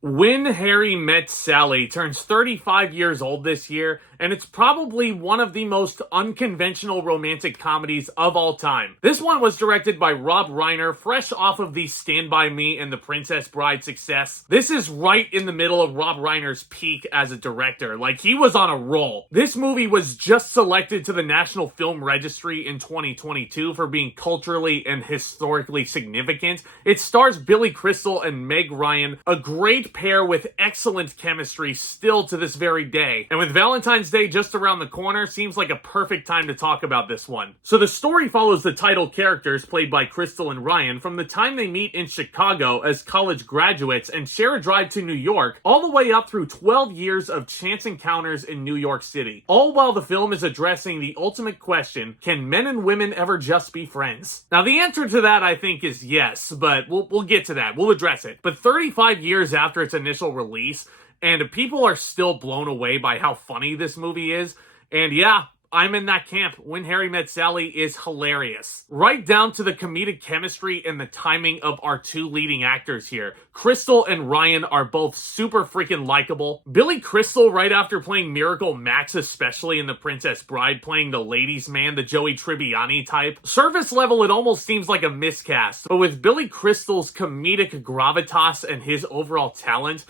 When Harry Met Sally turns 35 years old this year, and it's probably one of the most unconventional romantic comedies of all time. This one was directed by Rob Reiner, fresh off of the Stand By Me and The Princess Bride success. This is right in the middle of Rob Reiner's peak as a director. Like, he was on a roll. This movie was just selected to the National Film Registry in 2022 for being culturally and historically significant. It stars Billy Crystal and Meg Ryan, a great pair with excellent chemistry still to this very day. And with Valentine's Day just around the corner, seems like a perfect time to talk about this one. So the story follows the title characters, played by Crystal and Ryan, from the time they meet in Chicago as college graduates and share a drive to New York, all the way up through 12 years of chance encounters in New York City. All while the film is addressing the ultimate question: can men and women ever just be friends? Now, the answer to that, I think, is yes, but we'll get to that. We'll address it. But 35 years after its initial release, and people are still blown away by how funny this movie is. And yeah, I'm in that camp. When Harry Met Sally is hilarious. Right down to the comedic chemistry and the timing of our two leading actors here. Crystal and Ryan are both super freaking likable. Billy Crystal, right after playing Miracle Max, especially in The Princess Bride, playing the ladies' man, the Joey Tribbiani type. Surface level, it almost seems like a miscast. But with Billy Crystal's comedic gravitas and his overall talent,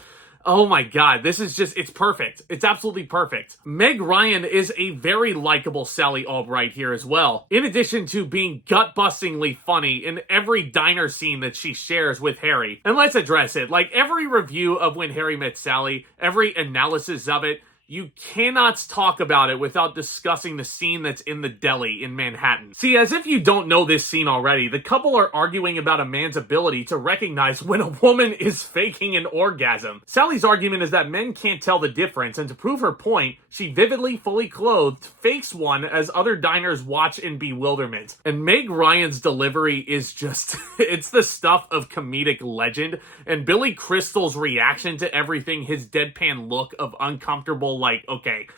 oh my god, this is just, it's perfect. It's absolutely perfect. Meg Ryan is a very likable Sally Albright here as well, in addition to being gut-bustingly funny in every diner scene that she shares with Harry. And let's address it. Like, every review of When Harry Met Sally, every analysis of it, you cannot talk about it without discussing the scene that's in the deli in Manhattan. See, as if you don't know this scene already, the couple are arguing about a man's ability to recognize when a woman is faking an orgasm. Sally's argument is that men can't tell the difference, and to prove her point, she vividly, fully clothed, fakes one as other diners watch in bewilderment. And Meg Ryan's delivery is just, it's the stuff of comedic legend, and Billy Crystal's reaction to everything, his deadpan look of uncomfortable, like, okay,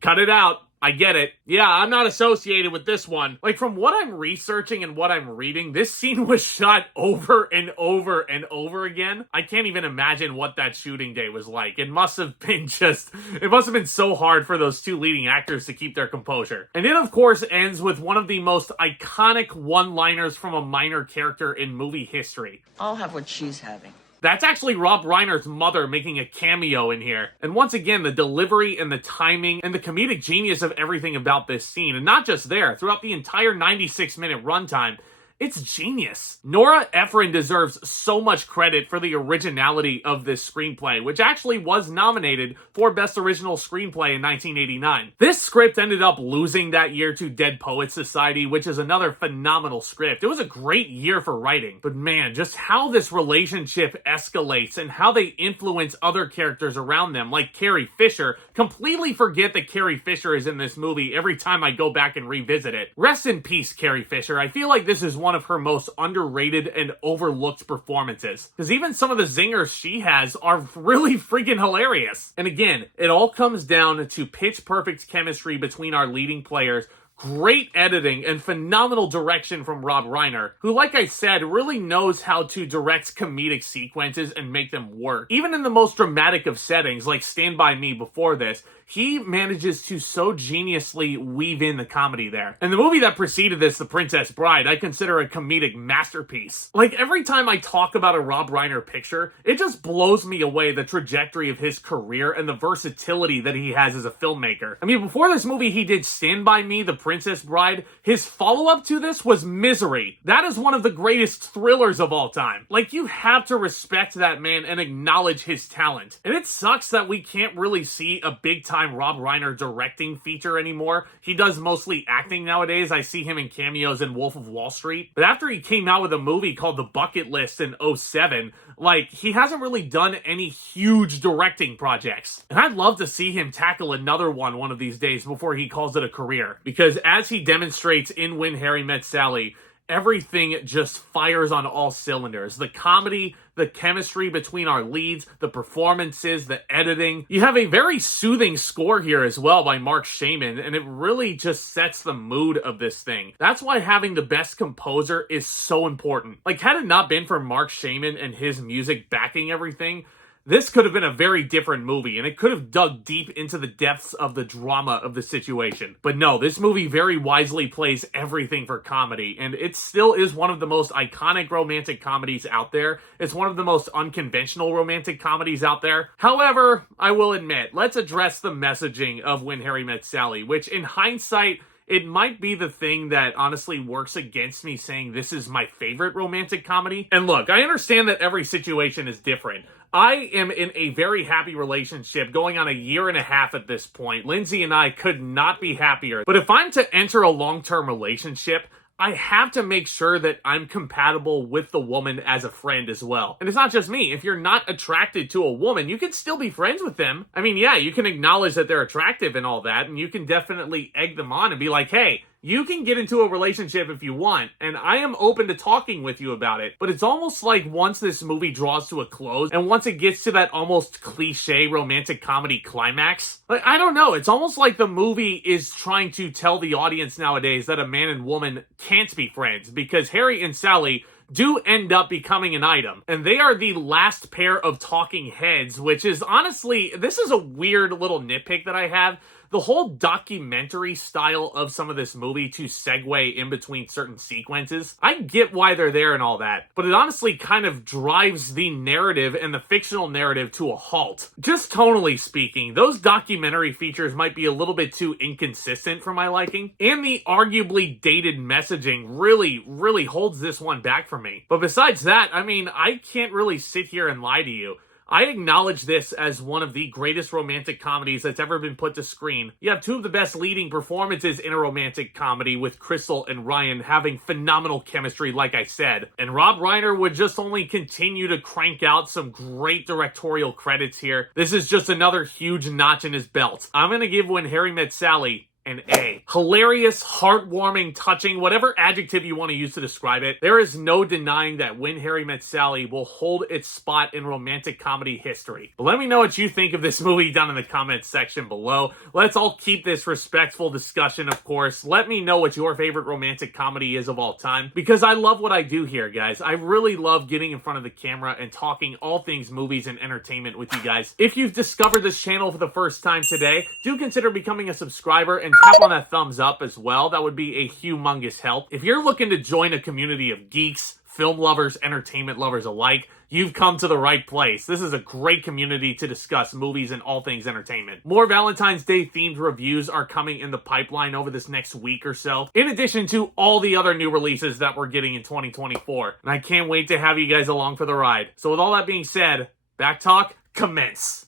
cut it out. I get it. Yeah, I'm not associated with this one. Like, from what I'm researching and what I'm reading, this scene was shot over and over and over again. I can't even imagine what that shooting day was like. It must have been so hard for those two leading actors to keep their composure. And it, of course, ends with one of the most iconic one-liners from a minor character in movie history. I'll have what she's having. That's actually Rob Reiner's mother making a cameo in here. And once again, the delivery and the timing and the comedic genius of everything about this scene, and not just there, throughout the entire 96-minute runtime, it's genius. Nora Ephron deserves so much credit for the originality of this screenplay, which actually was nominated for Best Original Screenplay in 1989. This script ended up losing that year to Dead Poets Society, which is another phenomenal script. It was a great year for writing, but man, just how this relationship escalates and how they influence other characters around them, like Carrie Fisher. Completely forget that Carrie Fisher is in this movie every time I go back and revisit it. Rest in peace, Carrie Fisher. I feel like this is one of her most underrated and overlooked performances, because even some of the zingers she has are really freaking hilarious. And again, it all comes down to pitch perfect chemistry between our leading players, great editing, and phenomenal direction from Rob Reiner, who, like I said, really knows how to direct comedic sequences and make them work. Even in the most dramatic of settings, like Stand By Me before this, he manages to so geniusly weave in the comedy there. And the movie that preceded this, The Princess Bride, I consider a comedic masterpiece. Like, every time I talk about a Rob Reiner picture, it just blows me away the trajectory of his career and the versatility that he has as a filmmaker. I mean, before this movie, he did Stand By Me, The Princess Bride. His follow-up to this was Misery. That is one of the greatest thrillers of all time. Like, you have to respect that man and acknowledge his talent. And it sucks that we can't really see a big-time Rob Reiner directing feature anymore. He does mostly acting nowadays. I see him in cameos in Wolf of Wall Street. But after he came out with a movie called The Bucket List in '07, like, he hasn't really done any huge directing projects. And I'd love to see him tackle another one of these days before he calls it a career. Because as he demonstrates in When Harry Met Sally, everything just fires on all cylinders. The comedy, the chemistry between our leads, the performances, the editing. You have a very soothing score here as well by Mark Shaman, and it really just sets the mood of this thing. That's why having the best composer is so important. Like, had it not been for Mark Shaman and his music backing everything, this could have been a very different movie, and it could have dug deep into the depths of the drama of the situation. But no, this movie very wisely plays everything for comedy, and it still is one of the most iconic romantic comedies out there. It's one of the most unconventional romantic comedies out there. However, I will admit, let's address the messaging of When Harry Met Sally, which in hindsight, it might be the thing that honestly works against me saying this is my favorite romantic comedy. And look, I understand that every situation is different. I am in a very happy relationship going on a year and a half at this point. Lindsay and I could not be happier. But if I'm to enter a long-term relationship, I have to make sure that I'm compatible with the woman as a friend as well. And it's not just me. If you're not attracted to a woman, you can still be friends with them. I mean, yeah, you can acknowledge that they're attractive and all that, and you can definitely egg them on and be like, hey, you can get into a relationship if you want, and I am open to talking with you about it. But it's almost like once this movie draws to a close, and once it gets to that almost cliche romantic comedy climax, like, I don't know, it's almost like the movie is trying to tell the audience nowadays that a man and woman can't be friends, because Harry and Sally do end up becoming an item. And they are the last pair of talking heads, which is honestly, this is a weird little nitpick that I have. The whole documentary style of some of this movie to segue in between certain sequences, I get why they're there and all that, but it honestly kind of drives the narrative and the fictional narrative to a halt. Just tonally speaking, those documentary features might be a little bit too inconsistent for my liking, and the arguably dated messaging really holds this one back for me. But besides that, I mean, I can't really sit here and lie to you. I acknowledge this as one of the greatest romantic comedies that's ever been put to screen. You have two of the best leading performances in a romantic comedy, with Crystal and Ryan having phenomenal chemistry, like I said. And Rob Reiner would just only continue to crank out some great directorial credits here. This is just another huge notch in his belt. I'm gonna give When Harry Met Sally an A. Hilarious, heartwarming, touching, whatever adjective you want to use to describe it. There is no denying that When Harry Met Sally will hold its spot in romantic comedy history. But let me know what you think of this movie down in the comments section below. Let's all keep this respectful discussion, of course. Let me know what your favorite romantic comedy is of all time, because I love what I do here, guys. I really love getting in front of the camera and talking all things movies and entertainment with you guys. If you've discovered this channel for the first time today, do consider becoming a subscriber and tap on that thumbs up as well. That would be a humongous help. If you're looking to join a community of geeks, film lovers, entertainment lovers alike, you've come to the right place. This is a great community to discuss movies and all things entertainment. More Valentine's Day themed reviews are coming in the pipeline over this next week or so, in addition to all the other new releases that we're getting in 2024. And I can't wait to have you guys along for the ride. So with all that being said, back talk, commence.